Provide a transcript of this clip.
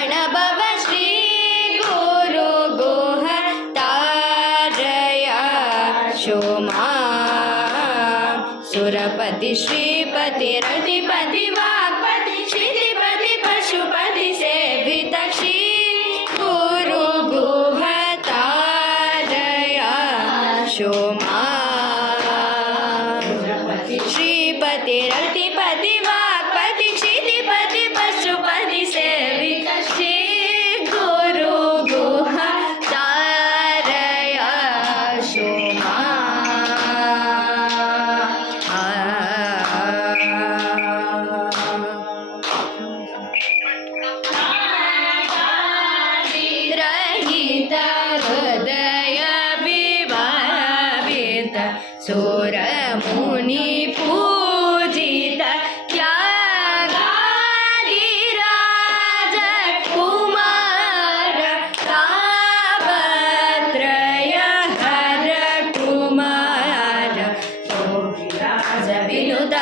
प्रणव श्री गुरु गुह तारया सुरपति श्रीपति रतिपति वाक्पति श्रीपति पशुपति सेवित श्री गुरु गुह तारया शोमा श्रीपति रतिपति वा ಸುರ ಮುನಿ ಪೂಜಿತ ತ್ಯಾಗಾದಿರಾಜ ಕುಮಾರ ಕಾಪತ್ರಯ ಹರ ಕುಮಾರ ರಾಜ ವಿನುದ